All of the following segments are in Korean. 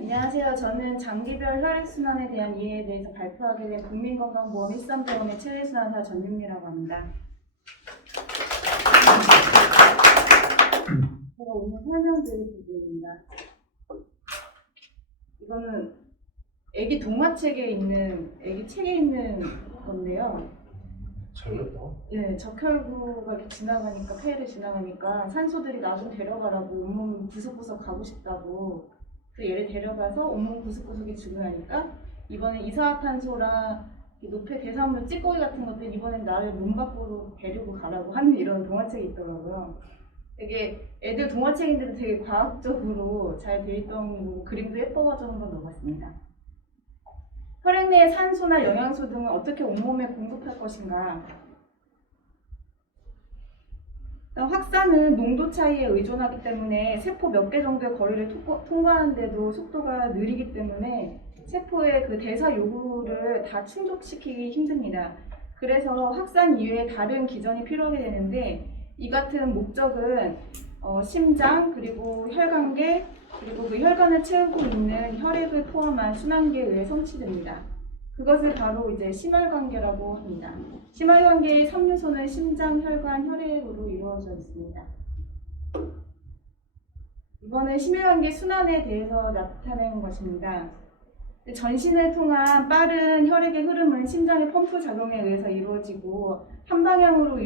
안녕하세요. 저는 장기별 혈액순환에 대한 이해에 대해서 발표하게 된 국민건강보험 일산병원의 체외순환사 전윤미라고 합니다. 제가 오늘 설명드릴 부분입니다. 이거는 애기 동화책에 있는, 애기 책에 있는 건데요. 네, 적혈구가 이렇게 지나가니까, 폐를 지나가니까 산소들이 나 좀 데려가라고 온몸 구석구석 가고 싶다고 그 얘를 데려가서 온몸 구석구석이 중요하니까 이번에 이산화탄소랑 노폐 대사물 찌꺼기 같은 것들 이번엔 나를 몸 밖으로 데리고 가라고 하는 이런 동화책이 있더라고요. 되게 애들 동화책인데도 되게 과학적으로 잘 돼 있던 거고 그림도 예뻐가지고 한번 넣어봤습니다. 혈액 내의 산소나 영양소 등은 어떻게 온몸에 공급할 것인가. 확산은 농도 차이에 의존하기 때문에 세포 몇 개 정도의 거리를 통과하는데도 속도가 느리기 때문에 세포의 그 대사 요구를 다 충족시키기 힘듭니다. 그래서 확산 이외에 다른 기전이 필요하게 되는데 이 같은 목적은 심장 그리고 혈관계 그리고 그 혈관을 채우고 있는 혈액을 포함한 순환계에 의해 성취됩니다. 그것을 바로 이제 심혈관계라고 합니다. 심혈관계의 3요소는 심장, 혈관, 혈액으로 이루어져 있습니다. 이번에 심혈관계 순환에 대해서 나타낸 것입니다. 전신을 통한 빠른 혈액의 흐름은 심장의 펌프 작용에 의해서 이루어지고 한 방향으로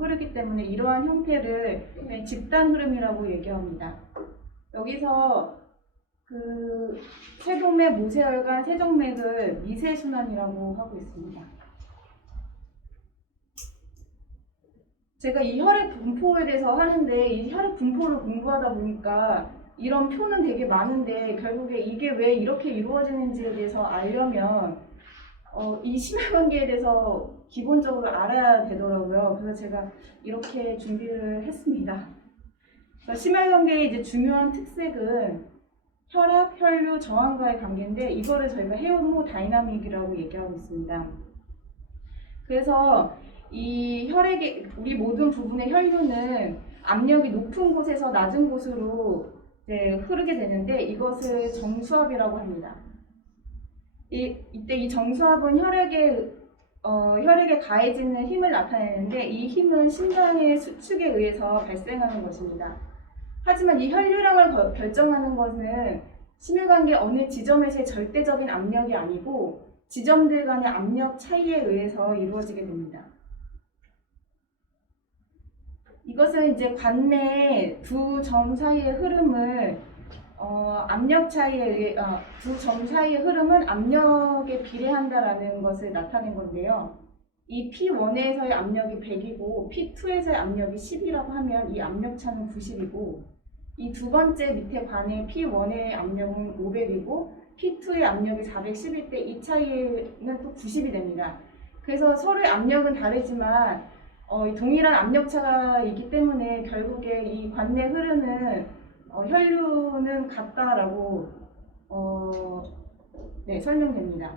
흐르기 때문에 이러한 형태를 집단 흐름이라고 얘기합니다. 여기서 그 세동맥, 모세혈관, 세정맥을 미세순환이라고 하고 있습니다. 제가 이 혈액 분포에 대해서 하는데 이 혈액 분포를 공부하다 보니까 이런 표는 되게 많은데 결국에 이게 왜 이렇게 이루어지는지에 대해서 알려면 이 심혈관계에 대해서 기본적으로 알아야 되더라고요. 그래서 제가 이렇게 준비를 했습니다. 심혈관계의 이제 중요한 특색은 혈압, 혈류, 저항과의 관계인데 이거를 저희가 헤모다이나믹이라고 얘기하고 있습니다. 그래서 이 혈액의 우리 모든 부분의 혈류는 압력이 높은 곳에서 낮은 곳으로 이제 흐르게 되는데 이것을 정수압이라고 합니다. 이때 이 정수압은 혈액에 가해지는 힘을 나타내는데 이 힘은 심장의 수축에 의해서 발생하는 것입니다. 하지만 이 혈류량을 결정하는 것은 심혈관계 어느 지점에서의 절대적인 압력이 아니고 지점들 간의 압력 차이에 의해서 이루어지게 됩니다. 이것은 이제 관내 두 점 사이의 흐름을 압력 차이에 의해 두 점 사이의 흐름은 압력에 비례한다라는 것을 나타낸 건데요. 이 P1에서의 압력이 100이고 P2에서의 압력이 10이라고 하면 이 압력차는 90이고 이 두 번째 밑에 관의 P1의 압력은 500이고 P2의 압력이 410일 때 이 차이는 또 90이 됩니다. 그래서 서로의 압력은 다르지만 동일한 압력차가 있기 때문에 결국에 이 관내 흐르는 혈류는 같다라고 설명됩니다.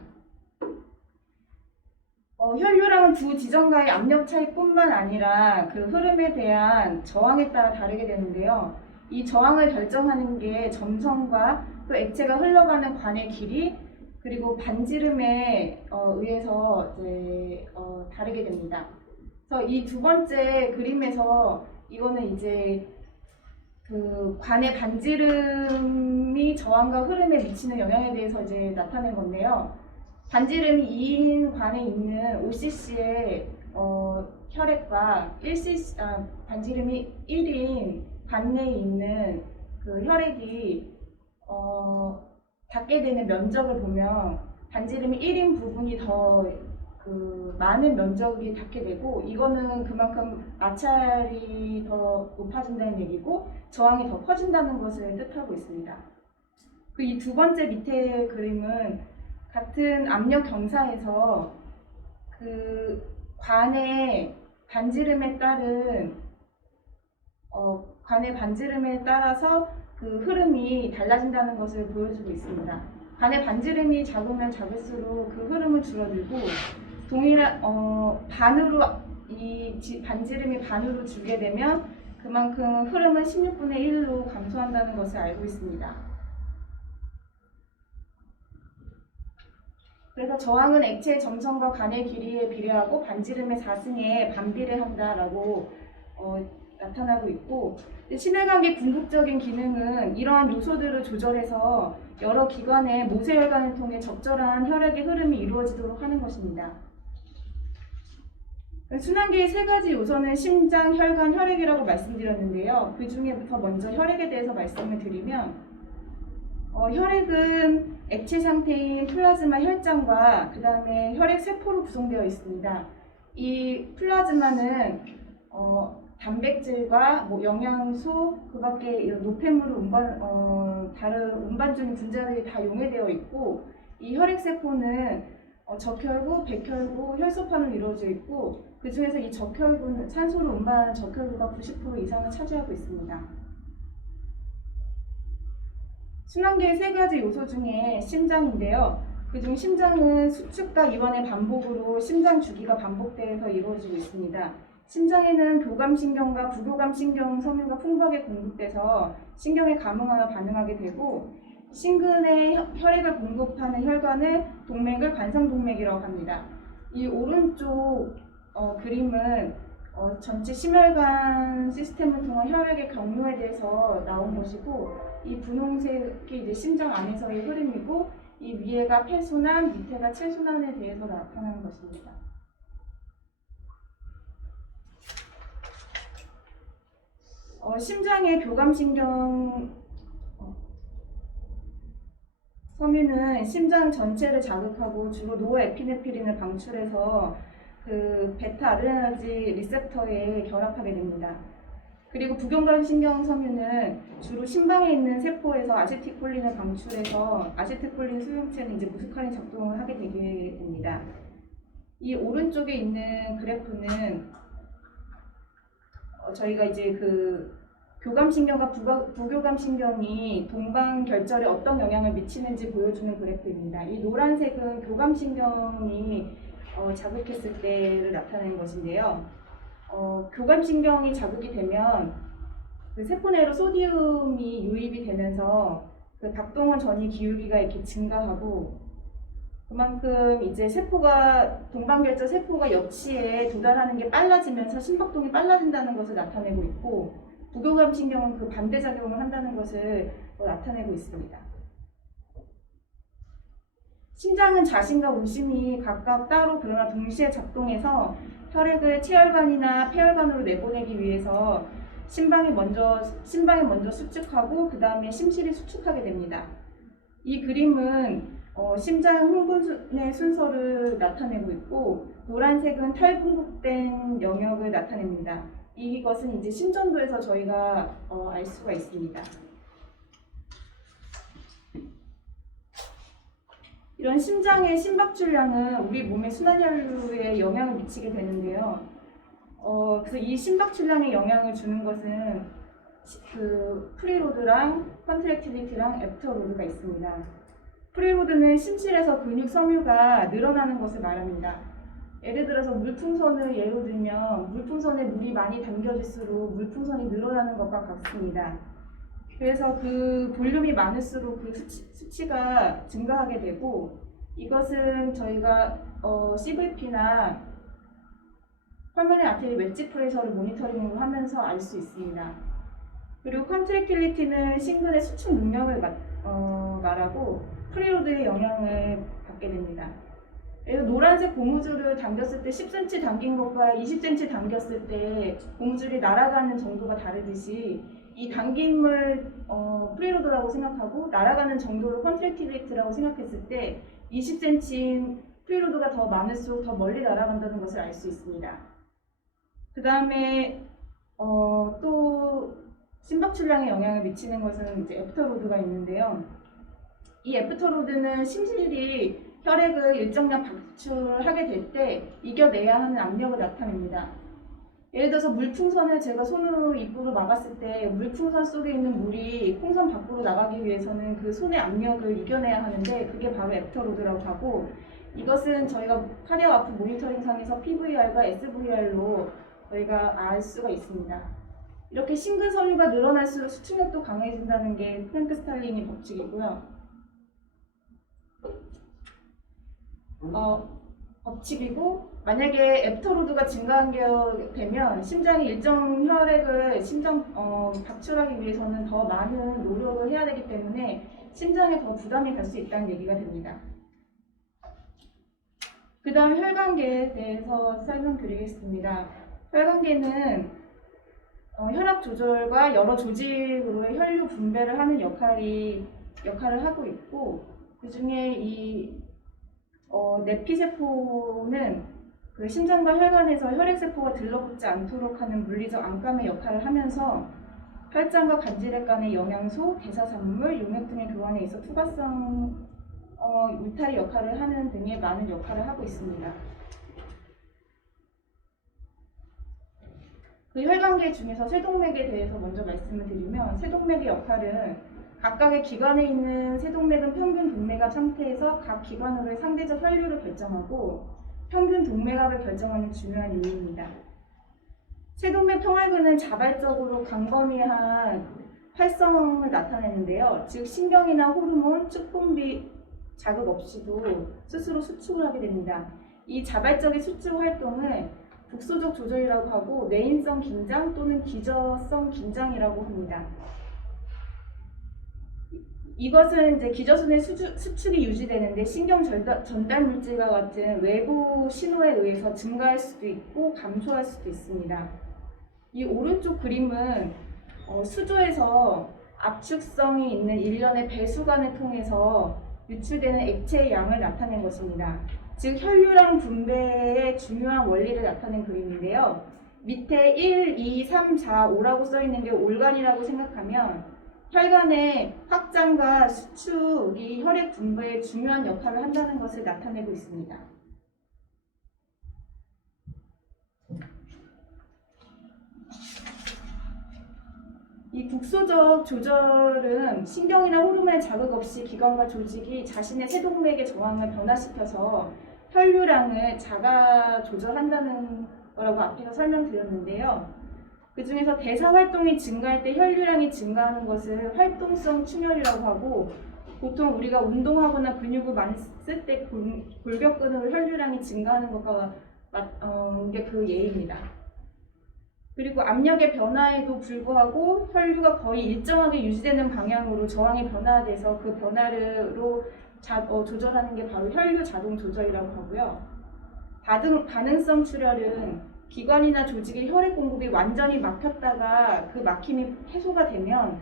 혈류량은 두 지점과의 압력 차이뿐만 아니라 그 흐름에 대한 저항에 따라 다르게 되는데요. 이 저항을 결정하는 게 점성과 또 액체가 흘러가는 관의 길이 그리고 반지름에 의해서 이제 다르게 됩니다. 그래서 이 두 번째 그림에서 이거는 이제 그 관의 반지름이 저항과 흐름에 미치는 영향에 대해서 이제 나타낸 건데요. 반지름이 2인 관에 있는 5cc의 혈액과 반지름이 1인 관 내에 있는 그 혈액이 닿게 되는 면적을 보면 반지름이 1인 부분이 더 그 많은 면적이 닿게 되고 이거는 그만큼 마찰이 더 높아진다는 얘기고 저항이 더 커진다는 것을 뜻하고 있습니다. 그 이 두 번째 밑에 그림은 같은 압력 경사에서 그 관의 반지름에 따른 관의 반지름에 따라서 그 흐름이 달라진다는 것을 보여주고 있습니다. 관의 반지름이 작으면 작을수록 그 흐름은 줄어들고 동일한 반으로 이 반지름이 반으로 줄게 되면 그만큼 흐름은 16분의 1로 감소한다는 것을 알고 있습니다. 그래서 저항은 액체의 점성과 간의 길이에 비례하고 반지름의 4승에 반비례한다라고 나타나고 있고, 심혈관계 궁극적인 기능은 이러한 요소들을 조절해서 여러 기관의 모세혈관을 통해 적절한 혈액의 흐름이 이루어지도록 하는 것입니다. 순환계의 세 가지 요소는 심장, 혈관, 혈액이라고 말씀드렸는데요. 그 중에부터 먼저 혈액에 대해서 말씀을 드리면, 혈액은 액체 상태인 플라즈마 혈장과 그 다음에 혈액 세포로 구성되어 있습니다. 이 플라즈마는 단백질과 영양소, 그 밖에 노폐물, 다른 운반중인 분자들이 다 용해되어 있고, 이 혈액 세포는 적혈구, 백혈구, 혈소판으로 이루어져 있고, 그 중에서 이 적혈구는 산소를 운반하는 적혈구가 90% 이상을 차지하고 있습니다. 순환계의 세 가지 요소 중에 심장인데요. 그중 심장은 수축과 이완의 반복으로 심장 주기가 반복돼서 이루어지고 있습니다. 심장에는 교감신경과 부교감신경 섬유가 풍부하게 공급돼서 신경에 감응하여 반응하게 되고, 심근에 혈액을 공급하는 혈관을 동맥을 관상동맥이라고 합니다. 이 오른쪽 그림은 전체 심혈관 시스템을 통한 혈액의 경로에 대해서 나온 것이고, 이 분홍색이 이제 심장 안에서의 흐름이고, 이 위에가 폐순환, 밑에가 체순환에 대해서 나타나는 것입니다. 심장의 교감신경 섬유는 심장 전체를 자극하고 주로 노에피네프린을 방출해서 그 베타 아드레나지 리셉터에 결합하게 됩니다. 그리고 부경감신경 섬유는 주로 심방에 있는 세포에서 아세틸콜린을 방출해서 아세틸콜린 수용체는 이제 무스카린 작동을 하게 되게 됩니다. 이 오른쪽에 있는 그래프는 저희가 이제 그 교감신경과 부교감신경이 동방결절에 어떤 영향을 미치는지 보여주는 그래프입니다. 이 노란색은 교감신경이 자극했을 때를 나타내는 것인데요. 교감신경이 자극이 되면 그 세포 내로 소디움이 유입이 되면서 그 박동원 전이 기울기가 이렇게 증가하고, 그만큼 이제 동방결절 세포가 역치에 도달하는 게 빨라지면서 심박동이 빨라진다는 것을 나타내고 있고, 부교감신경은 그 반대작용을 한다는 것을 나타내고 있습니다. 심장은 자신과 우심이 각각 따로 그러나 동시에 작동해서 혈액을 체혈관이나 폐혈관으로 내보내기 위해서 심방에 먼저 수축하고 그 다음에 심실이 수축하게 됩니다. 이 그림은 심장 흥분의 순서를 나타내고 있고, 노란색은 탈분급된 영역을 나타냅니다. 이것은 이제 심전도에서 저희가 알 수가 있습니다. 이런 심장의 심박출량은 우리 몸의 순환혈류에 영향을 미치게 되는데요. 그래서 이 심박출량에 영향을 주는 것은 그 프리로드랑 컨트랙틸리티랑 애프터로드가 있습니다. 프리로드는 심실에서 근육 섬유가 늘어나는 것을 말합니다. 예를 들어서 물풍선을 예로 들면 물풍선에 물이 많이 담겨질수록 물풍선이 늘어나는 것과 같습니다. 그래서 그 볼륨이 많을수록 그 수치가 증가하게 되고, 이것은 저희가 CVP나 펄머너리 아테리 웨지 프레셔를 모니터링을 하면서 알 수 있습니다. 그리고 컨트랙틸리티는 심근의 수축 능력을 말하고 프리로드의 영향을 받게 됩니다. 노란색 고무줄을 당겼을 때 10cm 당긴 것과 20cm 당겼을 때 고무줄이 날아가는 정도가 다르듯이, 이 당김을 프리로드라고 생각하고 날아가는 정도를 컨트랙틸리티라고 생각했을 때 20cm인 프리로드가 더 많을수록 더 멀리 날아간다는 것을 알 수 있습니다. 그 다음에 또 심박출량에 영향을 미치는 것은 이제 애프터로드가 있는데요. 이 애프터로드는 심실이 혈액을 일정량 방출하게 될 때 이겨내야 하는 압력을 나타냅니다. 예를 들어서 물풍선을 제가 손으로 입구로 막았을 때 물풍선 속에 있는 물이 풍선 밖으로 나가기 위해서는 그 손의 압력을 이겨내야 하는데, 그게 바로 애프터로드라고 하고, 이것은 저희가 카디악 아웃풋 모니터링상에서 PVR과 SVR로 저희가 알 수가 있습니다. 이렇게 심근 섬유가 늘어날수록 수축력도 강해진다는 게 프랭크 스탈린의 법칙이고요. 법칙이고, 만약에 애프터로드가 증가하게 되면 심장이 일정 혈액을 박출하기 위해서는 더 많은 노력을 해야 되기 때문에 심장에 더 부담이 갈 수 있다는 얘기가 됩니다. 그 다음 혈관계에 대해서 설명드리겠습니다. 혈관계는 혈압 조절과 여러 조직으로의 혈류 분배를 하는 역할을 하고 있고, 그 중에 이 내피세포는 그 심장과 혈관에서 혈액세포가 들러붙지 않도록 하는 물리적 안감의 역할을 하면서 혈장과 간질액 간의 영양소, 대사산물, 용액 등의 교환에 있어 투과성 울타리 역할을 하는 등의 많은 역할을 하고 있습니다. 그 혈관계 중에서 세동맥에 대해서 먼저 말씀을 드리면, 세동맥의 역할은 각각의 기관에 있는 세동맥은 평균 동맥압 상태에서 각 기관으로의 상대적 혈류를 결정하고 평균 동맥압을 결정하는 중요한 요인입니다. 세동맥 평활근은 자발적으로 광범위한 활성을 나타내는데요. 즉 신경이나 호르몬, 축분비 자극 없이도 스스로 수축을 하게 됩니다. 이 자발적인 수축 활동을 국소적 조절이라고 하고 내인성 긴장 또는 기저성 긴장이라고 합니다. 이것은 이제 기저순의 수축이 유지되는데 신경 전달 물질과 같은 외부 신호에 의해서 증가할 수도 있고 감소할 수도 있습니다. 이 오른쪽 그림은 수조에서 압축성이 있는 일련의 배수관을 통해서 유출되는 액체의 양을 나타낸 것입니다. 즉 혈류량 분배의 중요한 원리를 나타낸 그림인데요. 밑에 1, 2, 3, 4, 5라고 써있는 게 올간이라고 생각하면 혈관의 확장과 수축이 혈액 분배에 중요한 역할을 한다는 것을 나타내고 있습니다. 이 국소적 조절은 신경이나 호르몬의 자극 없이 기관과 조직이 자신의 세동맥의 저항을 변화시켜서 혈류량을 자가 조절한다는 거라고 앞에서 설명드렸는데요. 그 중에서 대사 활동이 증가할 때 혈류량이 증가하는 것을 활동성 충혈이라고 하고, 보통 우리가 운동하거나 근육을 많이 쓸 때 골격근으로 혈류량이 증가하는 것과 게 그 예입니다. 그리고 압력의 변화에도 불구하고 혈류가 거의 일정하게 유지되는 방향으로 저항이 변화돼서 그 변화로 조절하는 게 바로 혈류 자동 조절이라고 하고요. 반응성 출혈은 기관이나 조직의 혈액 공급이 완전히 막혔다가 그 막힘이 해소가 되면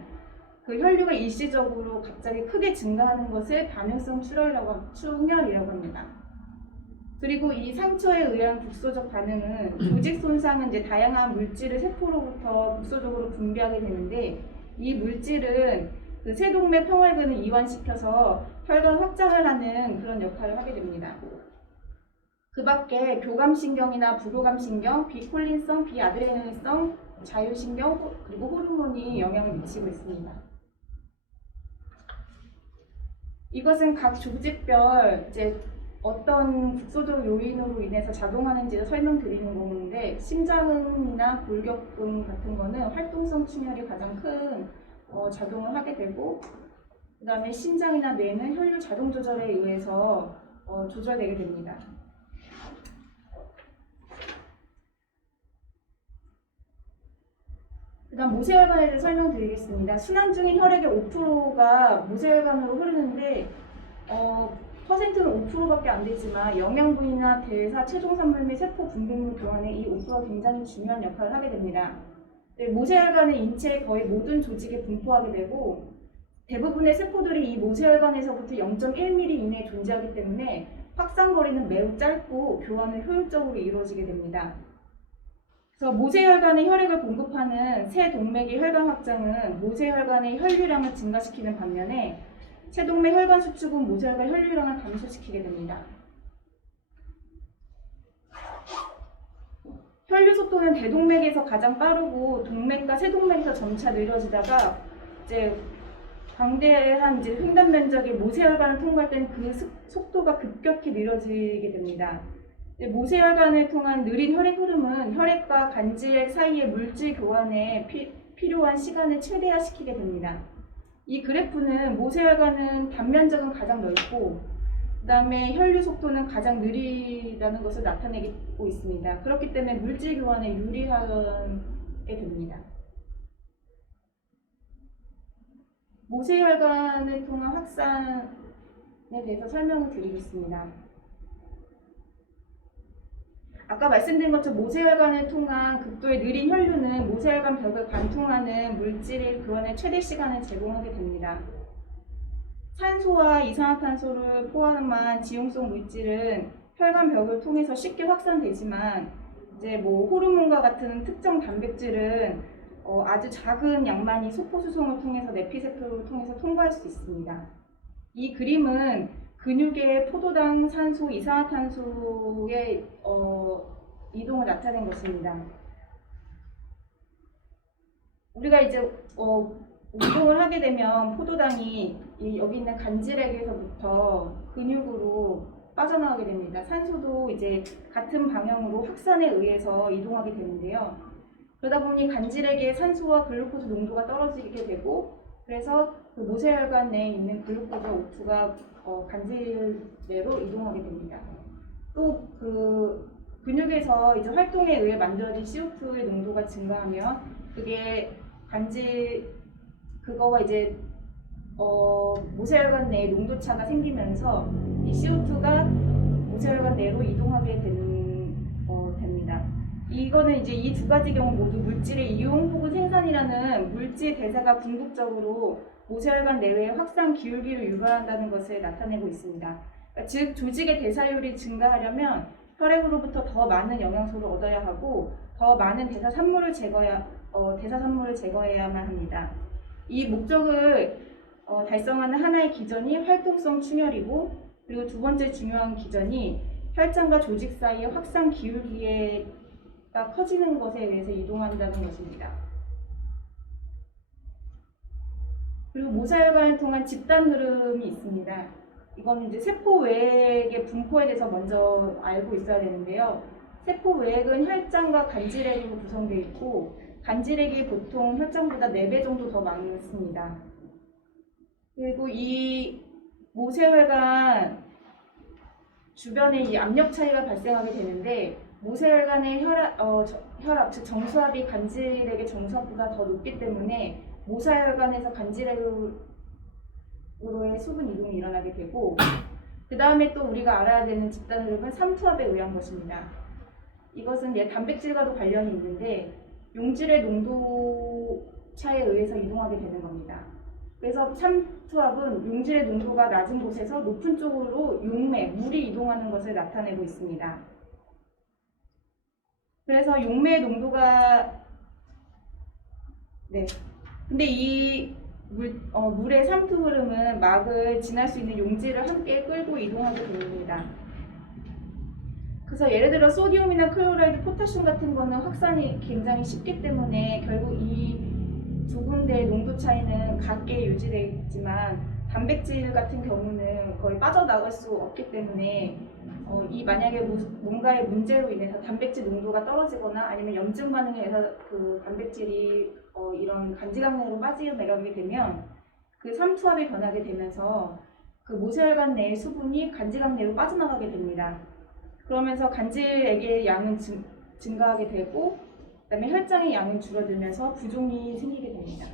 그 혈류가 일시적으로 갑자기 크게 증가하는 것을 반응성 충혈이라고 합니다. 그리고 이 상처에 의한 국소적 반응은 조직 손상은 이제 다양한 물질을 세포로부터 국소적으로 분비하게 되는데, 이 물질은 그 세동맥 평활근을 이완시켜서 혈관 확장을 하는 그런 역할을 하게 됩니다. 그 밖에 교감신경이나 부교감신경, 비콜린성, 비아드레날성, 자율신경, 그리고 호르몬이 영향을 미치고 있습니다. 이것은 각 조직별 이제 어떤 국소적 요인으로 인해서 작용하는지를 설명드리는 건데, 심장이나 골격근 같은 거는 활동성 충혈이 가장 큰 작용을 하게 되고, 그 다음에 심장이나 뇌는 혈류 자동 조절에 의해서 조절되게 됩니다. 그 다음 모세혈관에 대해 설명드리겠습니다. 순환 중인 혈액의 5%가 모세혈관으로 흐르는데 퍼센트는 5%밖에 안 되지만 영양분이나 대사, 체종산물 및 세포 분비물 교환에 이 5%가 굉장히 중요한 역할을 하게 됩니다. 모세혈관은 인체의 거의 모든 조직에 분포하게 되고, 대부분의 세포들이 이 모세혈관에서부터 0.1mm 이내에 존재하기 때문에 확산거리는 매우 짧고 교환은 효율적으로 이루어지게 됩니다. 그래서 모세혈관에 혈액을 공급하는 새 동맥의 혈관 확장은 모세혈관의 혈류량을 증가시키는 반면에 세동맥 혈관 수축은 모세혈관 혈류량을 감소시키게 됩니다. 혈류 속도는 대동맥에서 가장 빠르고 동맥과 세동맥에서 점차 느려지다가 이제 광대한 횡단 면적의 모세혈관을 통과할 때는 그 속도가 급격히 느려지게 됩니다. 모세혈관을 통한 느린 혈액 흐름은 혈액과 간질액 사이의 물질 교환에 필요한 시간을 최대화시키게 됩니다. 이 그래프는 모세혈관은 단면적은 가장 넓고, 그다음에 혈류 속도는 가장 느리다는 것을 나타내고 있습니다. 그렇기 때문에 물질 교환에 유리하게 됩니다. 모세혈관을 통한 확산에 대해서 설명을 드리겠습니다. 아까 말씀드린 것처럼 모세혈관을 통한 극도의 느린 혈류는 모세혈관 벽을 관통하는 물질의 교환의 최대 시간을 제공하게 됩니다. 산소와 이산화탄소를 포함한 지용성 물질은 혈관 벽을 통해서 쉽게 확산되지만 이제 호르몬과 같은 특정 단백질은 아주 작은 양만이 소포수송을 통해서 내피세포를 통해서 통과할 수 있습니다. 이 그림은 근육의 포도당, 산소, 이산화탄소의 이동을 나타낸 것입니다. 우리가 이제 운동을 하게 되면 포도당이 여기 있는 간질액에서부터 근육으로 빠져나가게 됩니다. 산소도 이제 같은 방향으로 확산에 의해서 이동하게 되는데요. 그러다 보니 간질액의 산소와 글루코즈 농도가 떨어지게 되고, 그래서 그 모세혈관 내에 있는 글루코즈와 O2가 간질 내로 이동하게 됩니다. 또 그 근육에서 이제 활동에 의해 만들어진 CO2의 농도가 증가하면 그게 그거가 이제 모세혈관 내에 농도차가 생기면서 이 CO2가 모세혈관 내로 이동하게 됩니다. 이거는 이제 이 두 가지 경우 모두 물질의 이용 혹은 생산이라는 물질 대사가 궁극적으로 모세혈관 내외의 확산 기울기를 유발한다는 것을 나타내고 있습니다. 그러니까 즉 조직의 대사율이 증가하려면 혈액으로부터 더 많은 영양소를 얻어야 하고 더 많은 대사산물을 제거해야만 합니다. 이 목적을 달성하는 하나의 기전이 활동성 충혈이고, 그리고 두 번째 중요한 기전이 혈장과 조직 사이의 확산 기울기가 커지는 것에 의해서 이동한다는 것입니다. 그리고 모세혈관을 통한 집단 흐름이 있습니다. 이거는 이제 세포 외액의 분포에 대해서 먼저 알고 있어야 되는데요. 세포 외액은 혈장과 간질액으로 구성되어 있고, 간질액이 보통 혈장보다 4배 정도 더 많습니다. 그리고 이 모세혈관 주변에 이 압력 차이가 발생하게 되는데, 모세혈관의 혈압, 즉 정수압이 간질액의 정수압보다 더 높기 때문에 모세혈관에서 간질액으로의 수분 이동이 일어나게 되고, 그 다음에 또 우리가 알아야 되는 집단 흐름은 삼투압에 의한 것입니다. 이것은 단백질과도 관련이 있는데 용질의 농도 차에 의해서 이동하게 되는 겁니다. 그래서 삼투압은 용질의 농도가 낮은 곳에서 높은 쪽으로 용매, 물이 이동하는 것을 나타내고 있습니다. 그래서 용매의 농도가 근데 이 물의 삼투 흐름은 막을 지날 수 있는 용질을 함께 끌고 이동하게 됩니다. 그래서 예를 들어 소디움이나 클로라이드, 포타슘 같은 거는 확산이 굉장히 쉽기 때문에 결국 이 두 군데의 농도 차이는 같게 유지되어 있지만, 단백질 같은 경우는 거의 빠져나갈 수 없기 때문에 만약에 뭔가의 문제로 인해서 단백질 농도가 떨어지거나 아니면 염증 반응에 의해서 그 단백질이 이런 간질강내로 빠져나가게 되면 그 삼투압이 변하게 되면서 그 모세혈관 내의 수분이 간질강내로 빠져나가게 됩니다. 그러면서 간질액의 양은 증가하게 되고, 그다음에 혈장의 양은 줄어들면서 부종이 생기게 됩니다.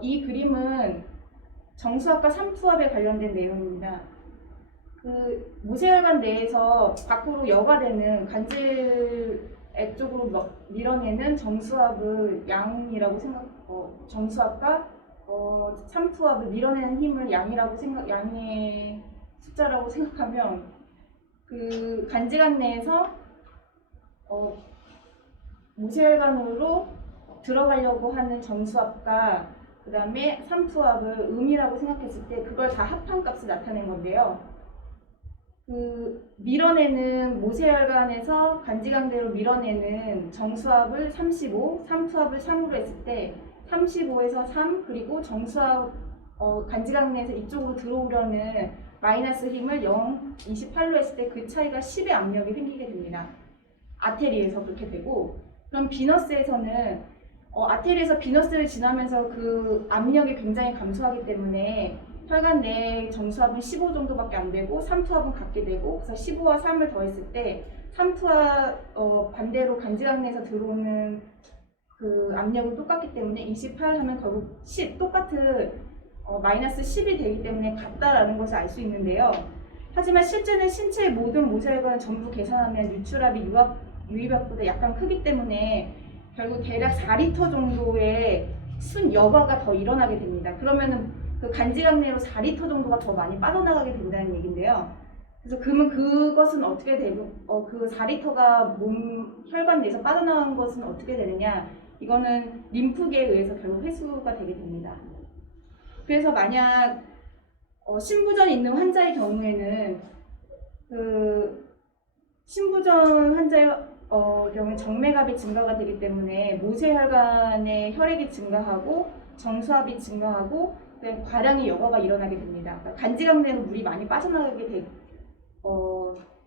이 그림은 정수압과 삼투압에 관련된 내용입니다. 그 모세혈관 내에서 밖으로 여과되는 간질액 쪽으로 밀어내는 정수압을 양이라고 정수압과 삼투압을 밀어내는 힘을 양의 숫자라고 생각하면, 그 간질강 내에서 모세혈관으로 들어가려고 하는 정수압과 그 다음에 삼투압을 음이라고 생각했을 때 그걸 다 합한 값을 나타낸 건데요. 그 밀어내는 모세혈관에서 간질강내로 밀어내는 정수압을 35, 삼투압을 3으로 했을 때 35에서 3, 그리고 정수압 간질강내에서 이쪽으로 들어오려는 마이너스 힘을 0, 28로 했을 때 그 차이가 10의 압력이 생기게 됩니다. 아테리에서 그렇게 되고, 그럼 비너스에서는 아테리에서 비너스를 지나면서 그 압력이 굉장히 감소하기 때문에 혈관 내 정수압은 15 정도밖에 안 되고 삼투압은 같게 되고, 그래서 15와 3을 더했을 때 삼투압 반대로 간지각내에서 들어오는 그 압력은 똑같기 때문에 28 하면 결국 10 똑같은 마이너스 10이 되기 때문에 같다라는 것을 알 수 있는데요. 하지만 실제는 신체의 모든 모세혈관을 전부 계산하면 유출압이 유입압보다 약간 크기 때문에 결국 대략 4리터 정도의 순 여과가 더 일어나게 됩니다. 그러면은 그 간지각내로 4리터 정도가 더 많이 빠져나가게 된다는 얘기인데요. 그래서 그러면 그것은 어떻게 되고 그 4리터가 몸 혈관 내에서 빠져나간 것은 어떻게 되느냐? 이거는 림프계에 의해서 결국 회수가 되게 됩니다. 그래서 만약 신부전 있는 환자의 경우에는 그 신부전 환자의 경우에 정맥압이 증가가 되기 때문에 모세혈관의 혈액이 증가하고 정수압이 증가하고 과량의 여과가 일어나게 됩니다. 그러니까 간지각내로 물이 많이 빠져나가게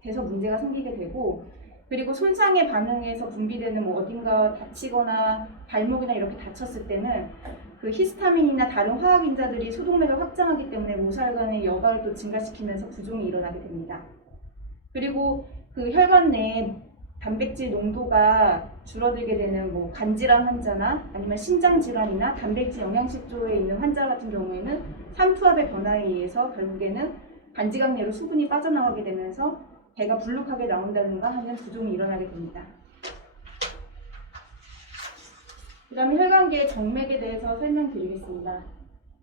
돼서 문제가 생기게 되고, 그리고 손상에 반응해서 분비되는 뭐 어딘가 다치거나 발목이나 이렇게 다쳤을 때는 그 히스타민이나 다른 화학인자들이 소동맥을 확장하기 때문에 모세혈관의 여과를 또 증가시키면서 부종이 일어나게 됩니다. 그리고 그 혈관 내에 단백질 농도가 줄어들게 되는 뭐 간질환 환자나 아니면 심장 질환이나 단백질 영양실조에 있는 환자 같은 경우에는 삼투압의 변화에 의해서 결국에는 간지각내로 수분이 빠져나가게 되면서 배가 불룩하게 나온다든가 하는 부종이 일어나게 됩니다. 그 다음에 혈관계의 정맥에 대해서 설명드리겠습니다.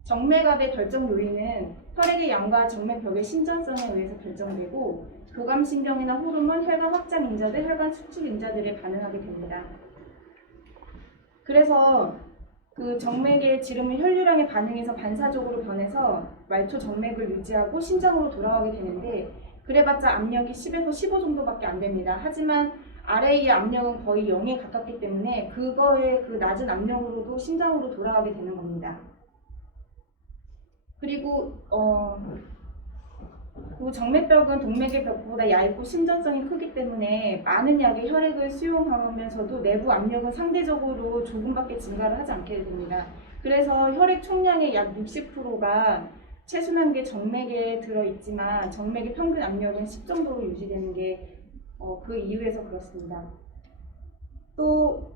정맥압의 결정 요인은 혈액의 양과 정맥벽의 신전성에 의해서 결정되고, 교감신경이나 호르몬, 혈관 확장 인자들, 혈관 수축 인자들에 반응하게 됩니다. 그래서 그 정맥의 지름은 혈류량에 반응해서 반사적으로 변해서 말초 정맥을 유지하고 심장으로 돌아가게 되는데, 그래봤자 압력이 10에서 15 정도밖에 안 됩니다. 하지만 아래의 압력은 거의 0에 가깝기 때문에 그거의 그 낮은 압력으로도 심장으로 돌아가게 되는 겁니다. 그리고 그 정맥벽은 동맥의 벽보다 얇고 심전성이 크기 때문에 많은 약의 혈액을 수용하면서도 내부 압력은 상대적으로 조금밖에 증가를 하지 않게 됩니다. 그래서 혈액 총량의 약 60%가 체순환계 정맥에 들어있지만 정맥의 평균 압력은 10 정도로 유지되는 게 그 이유에서 그렇습니다. 또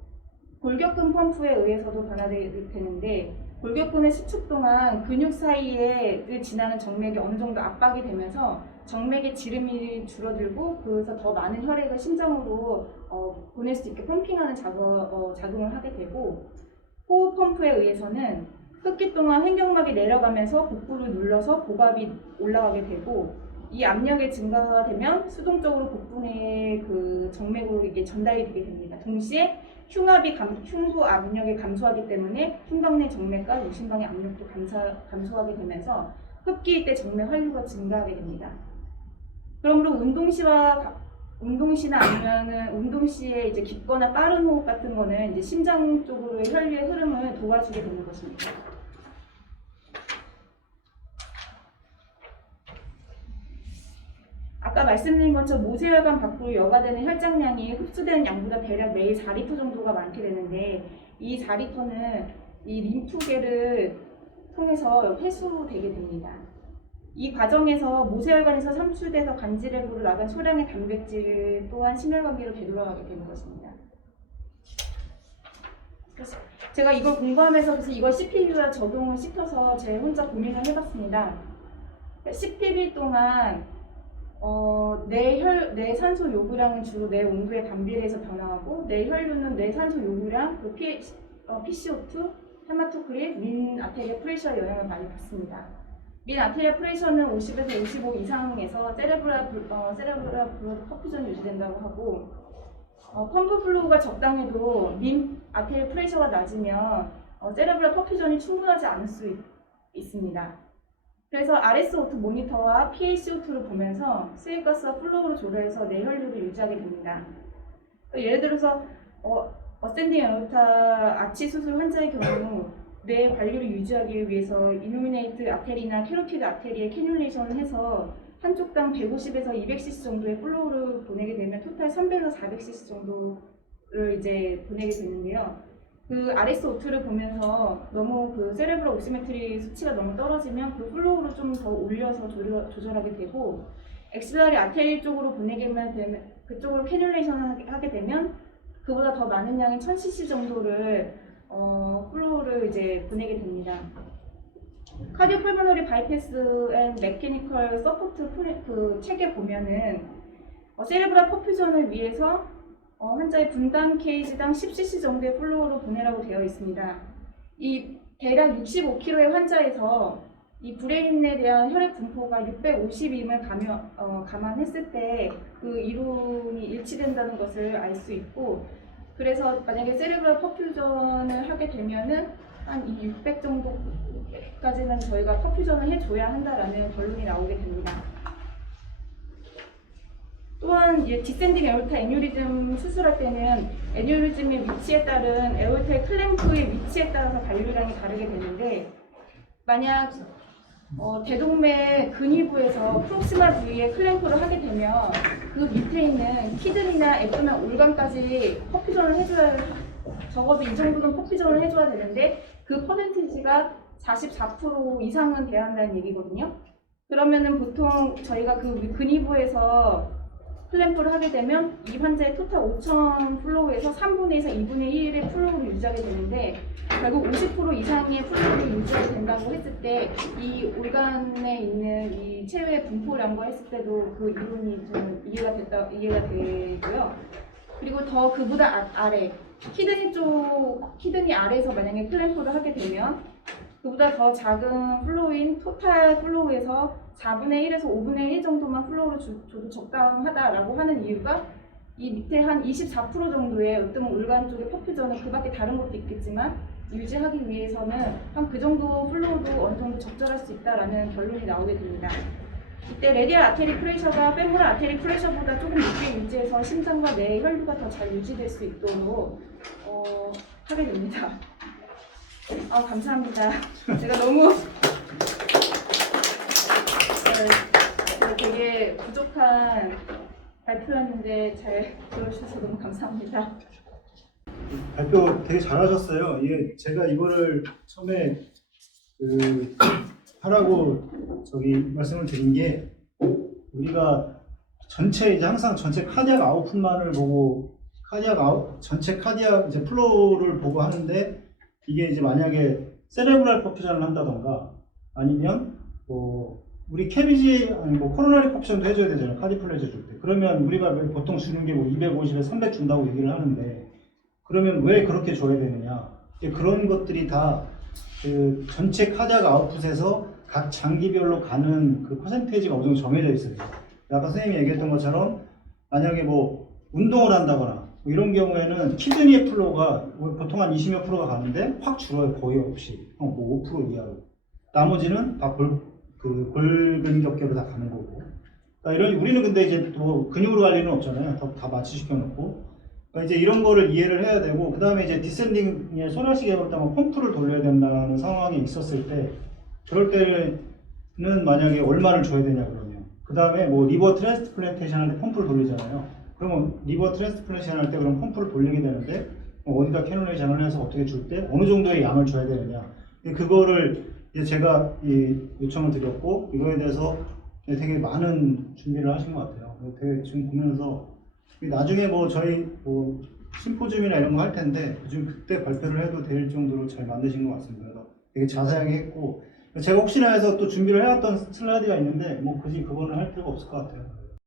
골격근 펌프에 의해서도 변화되는데, 골격근의 수축 동안 근육 사이에 지나는 정맥이 어느 정도 압박이 되면서 정맥의 지름이 줄어들고, 그래서 더 많은 혈액을 심장으로 보낼 수 있게 펌핑하는 작용을 하게 되고, 호흡 펌프에 의해서는 흡기 동안 횡격막이 내려가면서 복부를 눌러서 복압이 올라가게 되고, 이 압력의 증가가 되면 수동적으로 복부 내의 그 정맥으로 이게 전달이 되게 됩니다. 동시에 흉부 압력이 감소하기 때문에 흉곽 내 정맥과 유심방의 압력도 감소하게 되면서 흡기일 때 정맥 활류가 증가하게 됩니다. 그러므로 운동시나 아니면은 운동 시에 이제 깊거나 빠른 호흡 같은 거는 이제 심장 쪽으로의 혈류의 흐름을 도와주게 되는 것입니다. 아까 말씀드린 것처럼 모세혈관 밖으로 여과되는 혈장량이 흡수되는 양보다 대략 매일 4리터 정도가 많게 되는데, 이 4리터는 이 림프계를 통해서 회수되게 됩니다. 이 과정에서 모세혈관에서 삼출돼서 간질액으로 나간 소량의 단백질 또한 심혈관계로 되돌아가게 되는 것입니다. 그래서 제가 이걸 공부하면서 그래서 이걸 CPB와 적용을 시켜서 제 혼자 고민을 해봤습니다. 10ppb 동안 내 산소 요구량은 주로 내 온도에 반비례해서 변화하고, 내 혈류는 내 산소 요구량, PCO2, 헤마토크릿, 민 아테리아 프레셔에 영향을 많이 받습니다. 민 아테리아 프레셔는 50에서 55 이상에서 세레브랄 블러드 퍼퓨전이 유지된다고 하고, 펌프 플로우가 적당해도 민 아테리아 프레셔가 낮으면 세레브랄 퍼퓨전이 충분하지 않을 수 있습니다. 그래서 RSO2 모니터와 PaCO2를 보면서 수액가스와 플로우를 조절해서 내 혈류를 유지하게 됩니다. 예를 들어서 어센딩 에오르타 아치 수술 환자의 경우 뇌 관리를 유지하기 위해서 이누미네이트 아테리나 캐로티드 아테리에 캐뉼레이션을 해서 한쪽당 150에서 200cc 정도의 플로우를 보내게 되면 토탈 300에서 400cc 정도를 이제 보내게 되는데요. 그 RSO2를 보면서 너무 그 세레브럴 옥시메트리 수치가 너무 떨어지면 그 플로우를 좀 더 올려서 조절하게 되고, 엑실러리 아테리 쪽으로 보내게만 되면, 그쪽으로 캐뉼레이션을 하게 되면 그보다 더 많은 양의 1000cc 정도를 플로우를 이제 보내게 됩니다. 카디오펄모너리 바이패스 앤 메케니컬 서포트 그 책에 보면은 세레브랄 퍼퓨전을 위해서 환자의 분당 케이지당 10cc 정도의 플로우를 보내라고 되어 있습니다. 이 대략 65kg의 환자에서 이 브레인에 대한 혈액 분포가 650임을 감안했을 때 그 이론이 일치된다는 것을 알 수 있고, 그래서 만약에 세레브럴 퍼퓨전을 하게 되면은 한 600 정도까지는 저희가 퍼퓨전을 해줘야 한다라는 결론이 나오게 됩니다. 또한 디센딩 에올타 애뉴리즘 수술할 때는 애뉴리즘의 위치에 따른 에올타의 클램프의 위치에 따라서 발류량이 다르게 되는데, 만약 대동맥 근위부에서 프록시말 부위에 클램프를 하게 되면 그 밑에 있는 키드니나 앱도면 올관까지 퍼퓨전을 해줘야, 적어도 이 정도는 퍼퓨전을 해줘야 되는데 그 퍼센티지가 44% 이상은 돼야 한다는 얘기거든요. 그러면은 보통 저희가 그 근위부에서 클램프를 하게 되면 이 환자의 토탈 5,000 플로우에서 3분의 2에서 2분의 1의 플로우를 유지하게 되는데, 결국 50% 이상의 플로우를 유지하게 된다고 했을 때 이 올간에 있는 이 체외 분포량과 했을 때도 그 이론이 좀 이해가 되고요. 그리고 더 그보다 아래 키드니 아래에서 만약에 클램프를 하게 되면 그보다 더 작은 플로우인 토탈 플로우에서 4분의 1에서 5분의 1 정도만 플로우를 줘도 적당하다라고 하는 이유가, 이 밑에 한 24% 정도의 어떤 올간 쪽의 퍼퓨전은 그 밖에 다른 것도 있겠지만 유지하기 위해서는 한 그 정도 플로우도 어느 정도 적절할 수 있다라는 결론이 나오게 됩니다. 이때 레디얼 아테리 프레셔가 페모럴 아테리 프레셔보다 조금 높게 유지해서 심장과 뇌의 혈류가 더 잘 유지될 수 있도록 하게 됩니다. 감사합니다. 제가 너무 되게 부족한 발표였는데 잘 들어주셔서 너무 감사합니다. 발표 되게 잘하셨어요. 이게 제가 이거를 처음에 하라고 말씀을 드린 게, 우리가 전체 이제 항상 전체 카디악 아웃풋만을 보고 전체 카디악 이제 플로우를 보고 하는데, 이게 이제 만약에 세레브랄 퍼퓨전을 한다던가 아니면 우리 케비지 아니 코로나리 퍼퓨전도 해줘야 되잖아요. 카디플레저 줄 때. 그러면 우리가 보통 주는 게 250에 300 준다고 얘기를 하는데, 그러면 왜 그렇게 줘야 되느냐? 그런 것들이 다 그 전체 카디악 아웃풋에서 각 장기별로 가는 그 퍼센테이지가 어느 정도 정해져 있어요. 아까 선생님이 얘기했던 것처럼 만약에 운동을 한다거나 이런 경우에는 키드니의 플로우가 보통 한 20몇 프로가 가는데 확 줄어요. 거의 없이. 5% 이하로. 나머지는 다 골근격계로 다 가는 거고. 그러니까 우리는 근데 이제 또 근육으로 갈 리는 없잖아요. 다 마취시켜 놓고. 그러니까 이제 이런 거를 이해를 해야 되고, 그 다음에 이제 디센딩에 소라시계 그렇다면 펌프를 돌려야 된다는 상황이 있었을 때, 그럴 때는 만약에 얼마를 줘야 되냐 그러면, 그 다음에 리버 트랜스플란테이션 할 때 펌프를 돌리잖아요. 그러면 리버 트랜스플란테이션 할 때 그럼 펌프를 돌리게 되는데 어디다 캐놀레이션을 해서 어떻게 줄 때 어느 정도의 양을 줘야 되느냐, 그거를 이제 제가 요청을 드렸고, 이거에 대해서 되게 많은 준비를 하신 것 같아요. 되게 지금 보면서 나중에 저희 심포지움이나 이런 거 할 텐데 지금 그때 발표를 해도 될 정도로 잘 만드신 것 같습니다. 그래서 되게 자세하게 했고, 제가 혹시나 해서 또 준비를 해왔던 슬라이드가 있는데 굳이 그거는 할 필요가 없을 것 같아요.